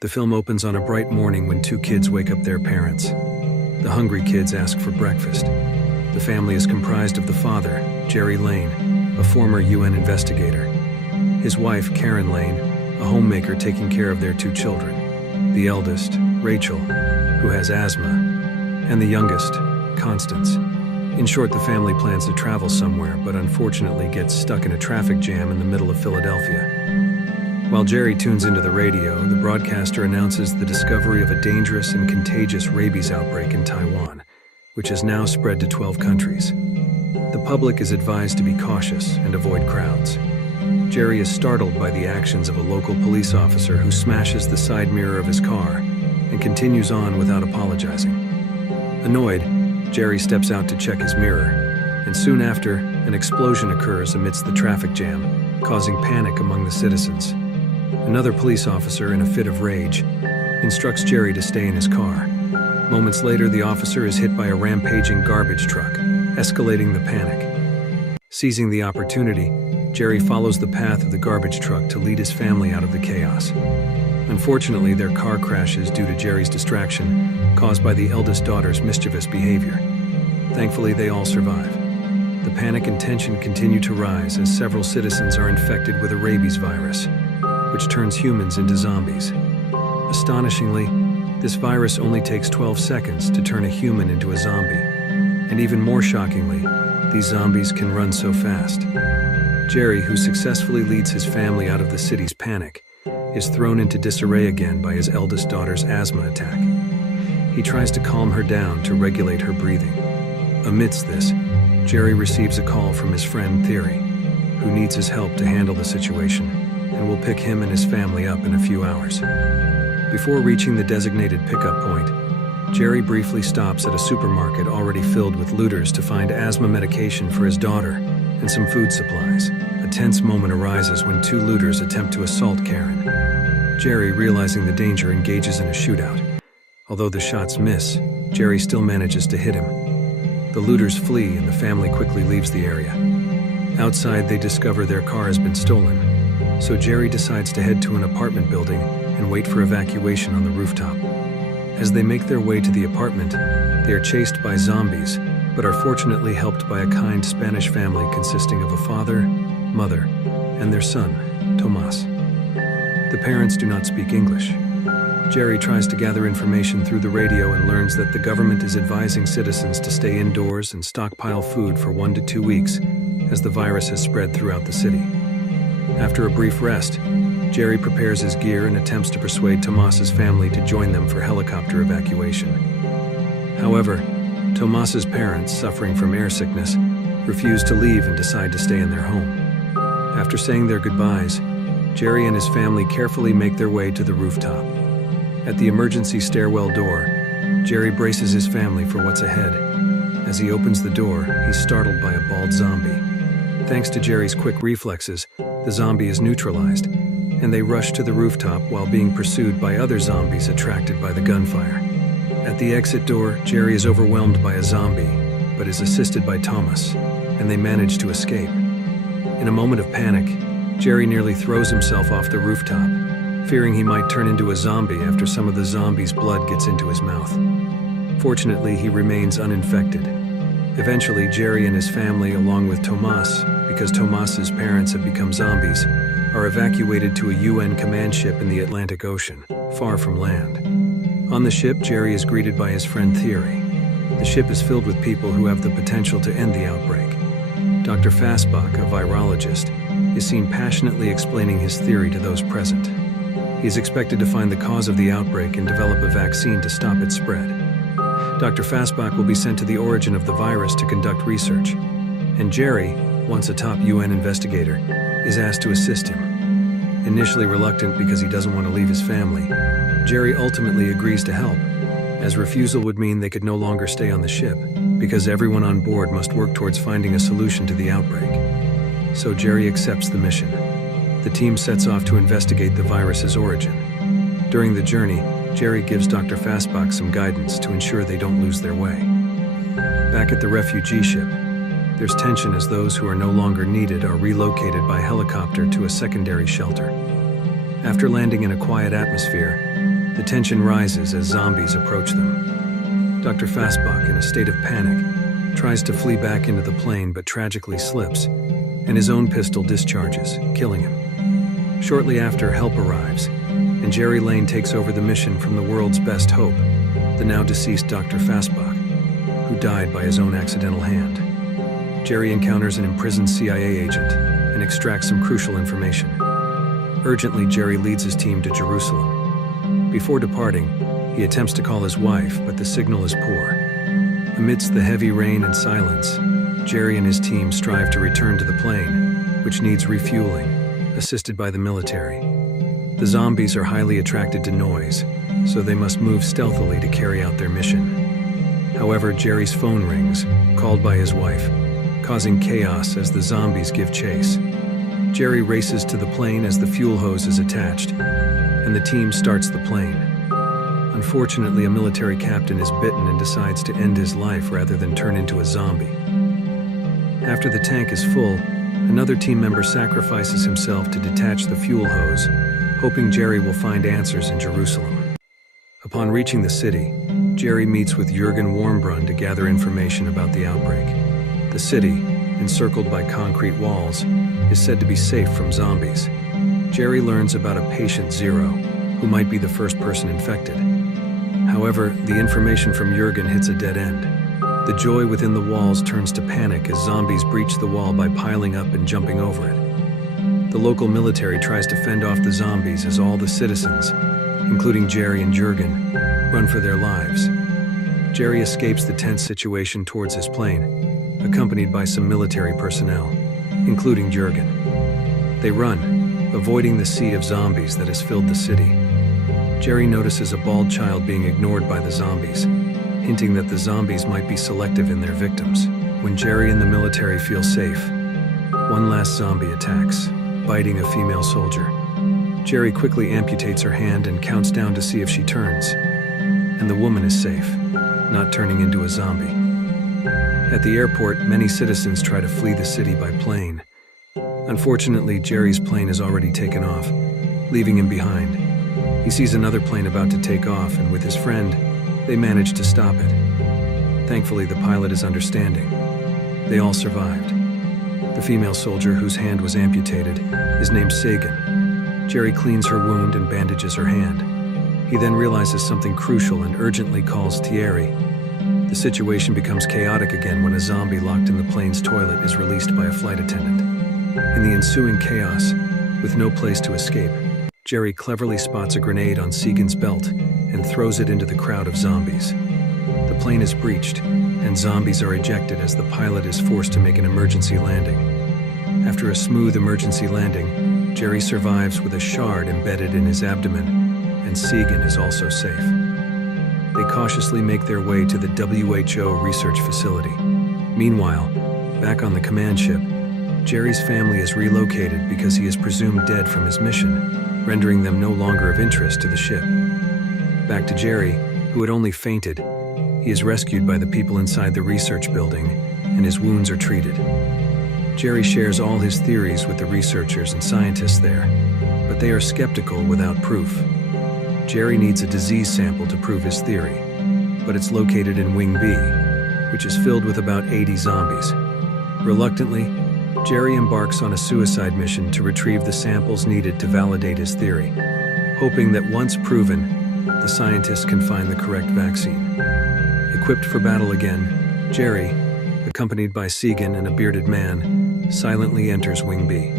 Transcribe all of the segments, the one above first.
The film opens on a bright morning when two kids wake up their parents. The hungry kids ask for breakfast. The family is comprised of the father, Jerry Lane, a former UN investigator, his wife, Karen Lane, a homemaker taking care of their two children, the eldest, Rachel, who has asthma, and the youngest, Constance. In short, the family plans to travel somewhere, but unfortunately gets stuck in a traffic jam in the middle of Philadelphia. While Jerry tunes into the radio, the broadcaster announces the discovery of a dangerous and contagious rabies outbreak in Taiwan, which has now spread to 12 countries. The public is advised to be cautious and avoid crowds. Jerry is startled by the actions of a local police officer who smashes the side mirror of his car and continues on without apologizing. Annoyed, Jerry steps out to check his mirror, and soon after, an explosion occurs amidst the traffic jam, causing panic among the citizens. Another police officer, in a fit of rage, instructs Jerry to stay in his car. Moments later, the officer is hit by a rampaging garbage truck, escalating the panic. Seizing the opportunity, Jerry follows the path of the garbage truck to lead his family out of the chaos. Unfortunately, their car crashes due to Jerry's distraction, caused by the eldest daughter's mischievous behavior. Thankfully, they all survive. The panic and tension continue to rise as several citizens are infected with a rabies virus, which turns humans into zombies. Astonishingly, this virus only takes 12 seconds to turn a human into a zombie. And even more shockingly, these zombies can run so fast. Jerry, who successfully leads his family out of the city's panic, is thrown into disarray again by his eldest daughter's asthma attack. He tries to calm her down to regulate her breathing. Amidst this, Jerry receives a call from his friend Theory, who needs his help to handle the situation, and will pick him and his family up in a few hours. Before reaching the designated pickup point, Jerry briefly stops at a supermarket already filled with looters to find asthma medication for his daughter and some food supplies. A tense moment arises when two looters attempt to assault Karen. Jerry, realizing the danger, engages in a shootout. Although the shots miss, Jerry still manages to hit him. The looters flee and the family quickly leaves the area. Outside, they discover their car has been stolen, so Jerry decides to head to an apartment building and wait for evacuation on the rooftop. As they make their way to the apartment, they are chased by zombies, but are fortunately helped by a kind Spanish family consisting of a father, mother, and their son, Tomas. The parents do not speak English. Jerry tries to gather information through the radio and learns that the government is advising citizens to stay indoors and stockpile food for 1 to 2 weeks, as the virus has spread throughout the city. After a brief rest, Jerry prepares his gear and attempts to persuade Tomas's family to join them for helicopter evacuation. However, Tomas's parents, suffering from air sickness, refuse to leave and decide to stay in their home. After saying their goodbyes, Jerry and his family carefully make their way to the rooftop. At the emergency stairwell door, Jerry braces his family for what's ahead. As he opens the door, he's startled by a bald zombie. Thanks to Jerry's quick reflexes, the zombie is neutralized, and they rush to the rooftop while being pursued by other zombies attracted by the gunfire. At the exit door, Jerry is overwhelmed by a zombie, but is assisted by Thomas, and they manage to escape. In a moment of panic, Jerry nearly throws himself off the rooftop, fearing he might turn into a zombie after some of the zombie's blood gets into his mouth. Fortunately, he remains uninfected. Eventually, Jerry and his family, along with Tomas, because Tomas's parents have become zombies, are evacuated to a UN command ship in the Atlantic Ocean, far from land. On the ship, Jerry is greeted by his friend Theory. The ship is filled with people who have the potential to end the outbreak. Dr. Fastbach, a virologist, is seen passionately explaining his theory to those present. He is expected to find the cause of the outbreak and develop a vaccine to stop its spread. Dr. Fastbach will be sent to the origin of the virus to conduct research, and Jerry, once a top UN investigator, is asked to assist him. Initially reluctant because he doesn't want to leave his family, Jerry ultimately agrees to help, as refusal would mean they could no longer stay on the ship, because everyone on board must work towards finding a solution to the outbreak. So Jerry accepts the mission. The team sets off to investigate the virus's origin. During the journey, Jerry gives Dr. Fastbach some guidance to ensure they don't lose their way. Back at the refugee ship, there's tension as those who are no longer needed are relocated by helicopter to a secondary shelter. After landing in a quiet atmosphere, The tension rises as zombies approach them. Dr. Fastbach, in a state of panic, tries to flee back into the plane but tragically slips, and his own pistol discharges, killing him. Shortly after, help arrives, and Jerry Lane takes over the mission from the world's best hope, the now deceased Dr. Fastbach, who died by his own accidental hand. Jerry encounters an imprisoned CIA agent and extracts some crucial information. Urgently, Jerry leads his team to Jerusalem. Before departing, he attempts to call his wife, but the signal is poor. Amidst the heavy rain and silence, Jerry and his team strive to return to the plane, which needs refueling, assisted by the military. The zombies are highly attracted to noise, so they must move stealthily to carry out their mission. However, Jerry's phone rings, called by his wife, causing chaos as the zombies give chase. Jerry races to the plane as the fuel hose is attached, and the team starts the plane. Unfortunately, a military captain is bitten and decides to end his life rather than turn into a zombie. After the tank is full, another team member sacrifices himself to detach the fuel hose, hoping Jerry will find answers in Jerusalem. Upon reaching the city, Jerry meets with Jürgen Warmbrunn to gather information about the outbreak. The city, encircled by concrete walls, is said to be safe from zombies. Jerry learns about a patient Zero, who might be the first person infected. However, the information from Jürgen hits a dead end. The joy within the walls turns to panic as zombies breach the wall by piling up and jumping over it. The local military tries to fend off the zombies as all the citizens, including Jerry and Jürgen, run for their lives. Jerry escapes the tense situation towards his plane, accompanied by some military personnel, including Jürgen. They run, avoiding the sea of zombies that has filled the city. Jerry notices a bald child being ignored by the zombies, hinting that the zombies might be selective in their victims. When Jerry and the military feel safe, one last zombie attacks, biting a female soldier. Jerry quickly amputates her hand and counts down to see if she turns. And the woman is safe, not turning into a zombie. At the airport, many citizens try to flee the city by plane. Unfortunately, Jerry's plane has already taken off, leaving him behind. He sees another plane about to take off, and with his friend, they manage to stop it. Thankfully, the pilot is understanding. They all survived. The female soldier, whose hand was amputated, is named Sagan. Jerry cleans her wound and bandages her hand. He then realizes something crucial and urgently calls Thierry. The situation becomes chaotic again when a zombie locked in the plane's toilet is released by a flight attendant. In the ensuing chaos, with no place to escape, Jerry cleverly spots a grenade on Sagan's belt and throws it into the crowd of zombies. The plane is breached, and zombies are ejected as the pilot is forced to make an emergency landing. After a smooth emergency landing, Jerry survives with a shard embedded in his abdomen, and Sagan is also safe. They cautiously make their way to the WHO research facility. Meanwhile, back on the command ship, Jerry's family is relocated because he is presumed dead from his mission, rendering them no longer of interest to the ship. Back to Jerry, who had only fainted. He is rescued by the people inside the research building, and his wounds are treated. Jerry shares all his theories with the researchers and scientists there, but they are skeptical without proof. Jerry needs a disease sample to prove his theory, but it's located in Wing B, which is filled with about 80 zombies. Reluctantly, Jerry embarks on a suicide mission to retrieve the samples needed to validate his theory, hoping that once proven, the scientists can find the correct vaccine. Equipped for battle again, Jerry, accompanied by Sagan and a bearded man, silently enters Wing B.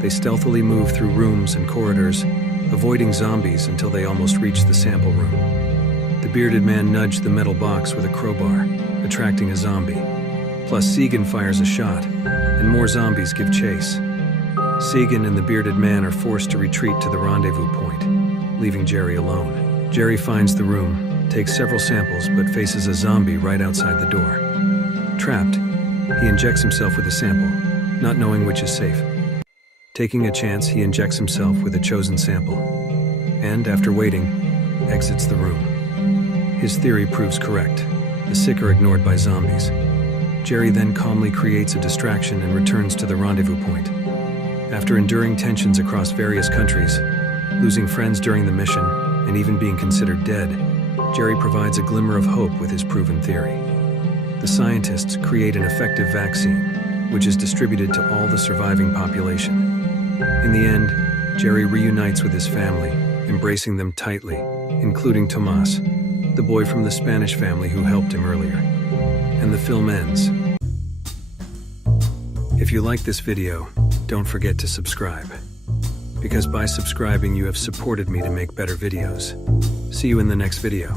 They stealthily move through rooms and corridors, avoiding zombies until they almost reach the sample room. The bearded man nudged the metal box with a crowbar, attracting a zombie. Plus, Sagan fires a shot, and more zombies give chase. Sagan and the bearded man are forced to retreat to the rendezvous point, leaving Jerry alone. Jerry finds the room, takes several samples, but faces a zombie right outside the door. Trapped, he injects himself with a sample, not knowing which is safe. Taking a chance, he injects himself with a chosen sample, and, after waiting, exits the room. His theory proves correct. The sick are ignored by zombies. Jerry then calmly creates a distraction and returns to the rendezvous point. After enduring tensions across various countries, losing friends during the mission, and even being considered dead, Jerry provides a glimmer of hope with his proven theory. The scientists create an effective vaccine, which is distributed to all the surviving population. In the end, Jerry reunites with his family, embracing them tightly, including Tomas, the boy from the Spanish family who helped him earlier. And the film ends. If you like this video, don't forget to subscribe. Because by subscribing, you have supported me to make better videos. See you in the next video.